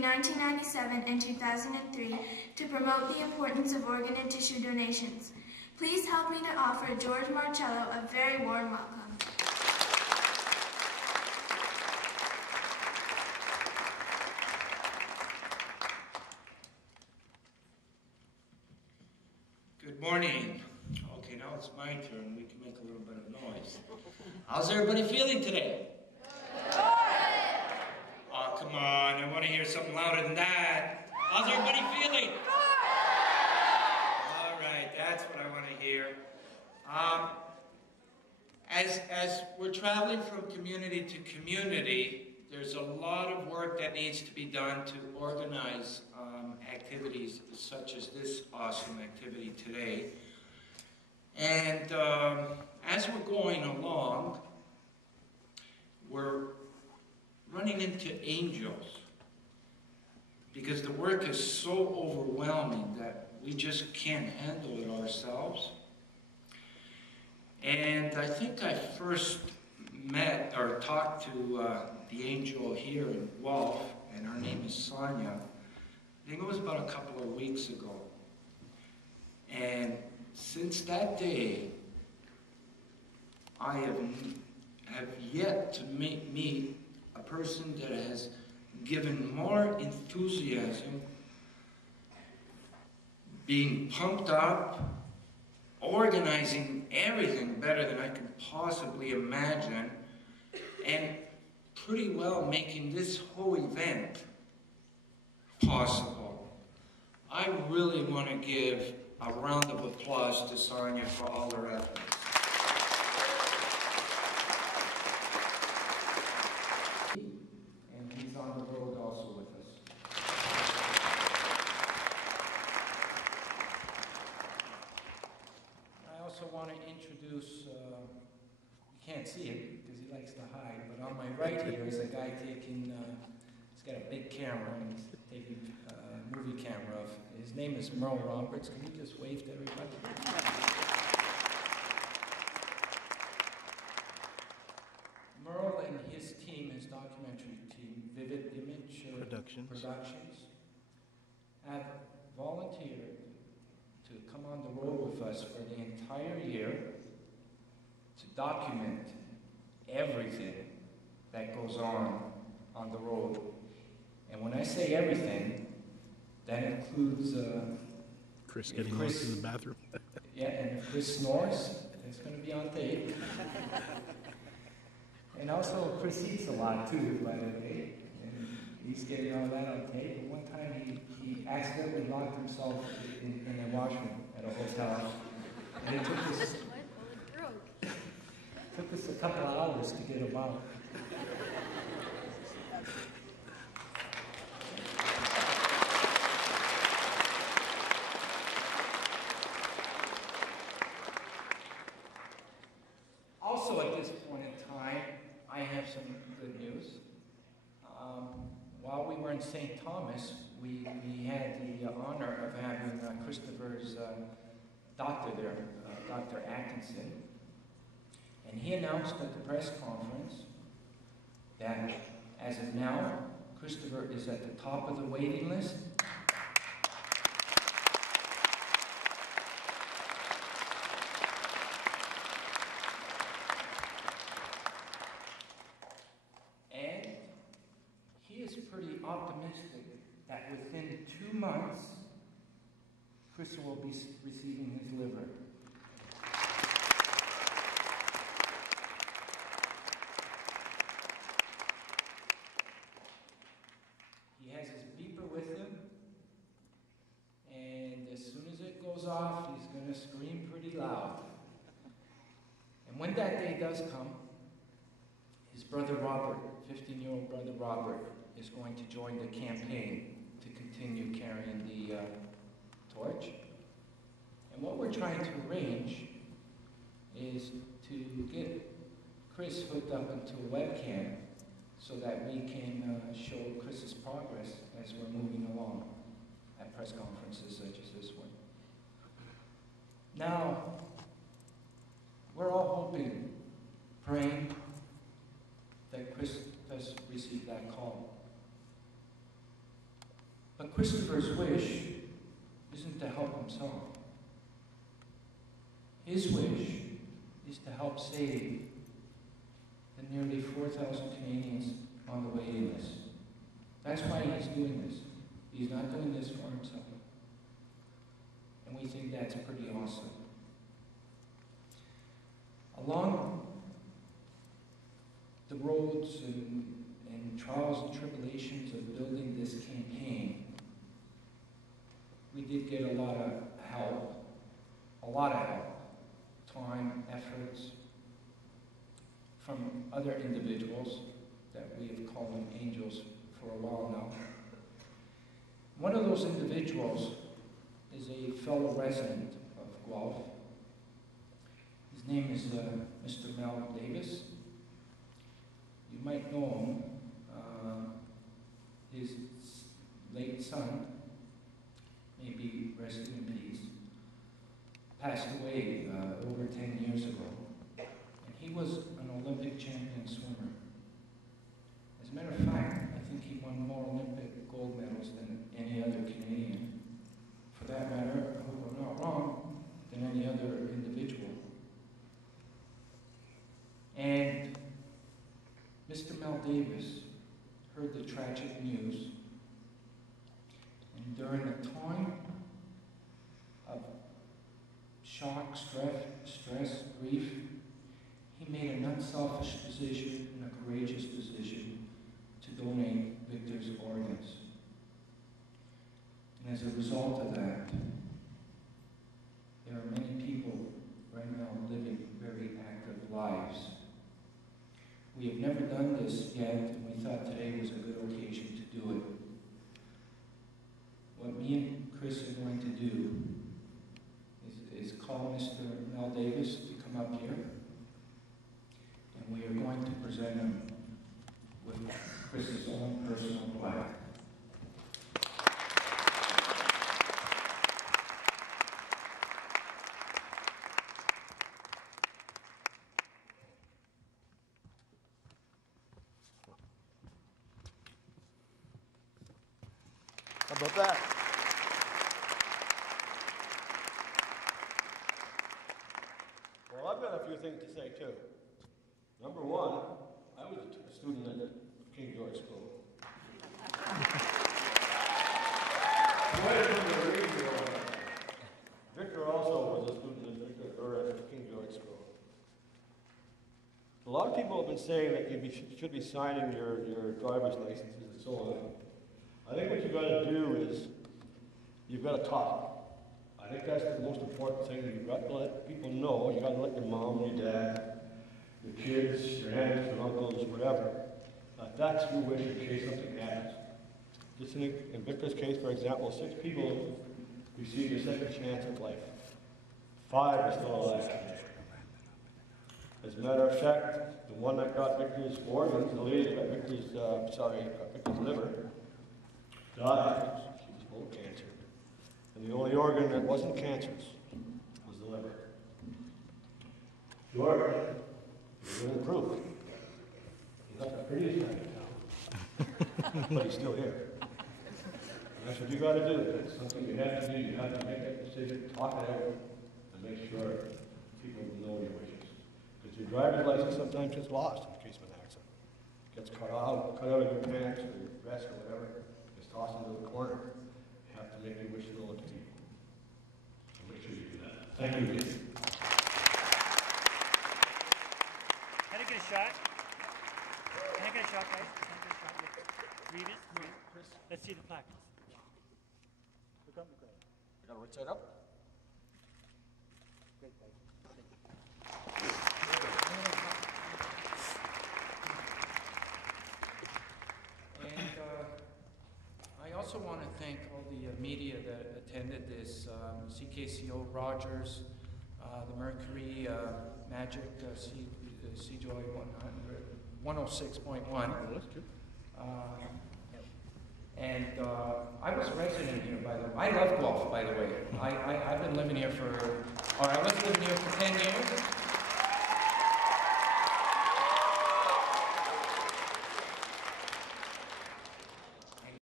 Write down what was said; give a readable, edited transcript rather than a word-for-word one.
1997 and 2003 to promote the importance of organ and tissue donations. Please help me to offer George Marcello a very warm welcome. Good morning. Okay, now it's my turn. We can make a little bit of noise. How's everybody feeling today? Oh, come on. I want to hear something louder than that. How's everybody feeling? All right, that's what I want to hear. As we're traveling from community to community, there's a lot of work that needs to be done to organize activities such as this awesome activity today. And as we're going along, we're running into angels because the work is so overwhelming that we just can't handle it ourselves. And I think I first met or talked to the angel here in Guelph, and her name is Sarnia. I think it was about a couple of weeks ago. And since that day, I have yet to meet a person that has given more enthusiasm, being pumped up, organizing everything better than I could possibly imagine, and pretty well making this whole event possible. I really want to give a round of applause to Sarnia for all her efforts. And he's on the road also with us. I also want to introduce, you can't see it because he likes to hide, but on my right here is a guy taking, he's got a big camera and he's taking a movie camera of, his name is Merle Roberts. Can you just wave to everybody? Merle and his team, his documentary team, Vivid Image Productions, have volunteered to come on the road with us for the entire year to document everything that goes on the road. And when I say everything, that includes Chris getting lost in the bathroom. Yeah, and if Chris snores, it's going to be on tape. And also, Chris eats a lot too, by the way. And he's getting all that on tape. And one time he accidentally locked himself in a washroom at a hotel. And it took us a couple of hours to get him out. Also, at this point in time, I have some good news. While we were in St. Thomas, we had the honor of having Kristopher's doctor there, Dr. Atkinson, and he announced at the press conference that as of now, Kristopher is at the top of the waiting list. Pretty optimistic that within 2 months, Chris will be receiving his liver. He has his beeper with him, and as soon as it goes off, he's going to scream pretty loud. And when that day does come, his brother Robert, 15-year-old brother Robert, is going to join the campaign to continue carrying the torch. And what we're trying to arrange is to get Chris hooked up into a webcam so that we can show Kris's progress as we're moving along at press conferences such as this one. Now, we're all hoping, praying that Kris does receive that call. But Kristopher's wish isn't to help himself. His wish is to help save the nearly 4,000 Canadians on the waiting list. That's why he's doing this. He's not doing this for himself. And we think that's pretty awesome. Along the roads and trials and tribulations of building this campaign, we did get a lot of help, time, efforts from other individuals that we have called them angels for a while now. One of those individuals is a fellow resident of Guelph. His name is Mr. Mel Davis. You might know him. His late son, maybe rest in peace, passed away over 10 years ago. And he was an Olympic champion swimmer. As a matter of fact, I think he won more Olympic gold medals than any other Canadian. For that matter, I hope I'm not wrong, than any other individual. And Mr. Mel Davis heard the tragic news, and during a time of shock, stress, grief, he made an unselfish decision and a courageous decision to donate Victor's organs. And as a result of that, there are many people right now living very active lives. We have never done this yet, and we thought today was a good occasion to do it. What me and Chris are going to do is call Mr. Mel Davis to come up here, and we are going to present him with Chris's own personal plaque. How about that? Well, I've got a few things to say too. Number one, I was a student at King George School. Victor also was a student at King George School. A lot of people have been saying that you should be signing your driver's licenses and so on. I think what you've got to do is, you've got to talk. I think that's the most important thing. You've got to let people know. You've got to let your mom, your dad, your kids, your aunts, your uncles, whatever. That's your wish in case something happens. Just in Victor's case, for example, 6 people received a second chance at life. 5 are still alive. As a matter of fact, the one that got Victor's organs, the lady that got Victor's liver, died. She was full of cancer. And the only organ that wasn't cancerous was the liver. George is living proof. He's not the prettiest guy in town, but he's still here. And that's what you got to do. It's something you have to do. You have to make that decision, talk it out, and make sure people know your wishes. Because your driver's license sometimes gets lost in case of an accident. Gets cut out of your pants or your vest or whatever. Toss into the corner. You have to make your wish known to people. So make sure you do that. Thank you again. Can I get a shot? Can I get a shot, guys? Can I get a shot? Read it. Chris. Let's see the plaque. Look up, look up. You got to right side up? Great, guys. I also want to thank all the media that attended this, CKCO, Rogers, the Mercury, Magic, CJOY 106.1. And I was a resident here, by the way. I love Guelph, by the way. I've been living here I was living here for 10 years.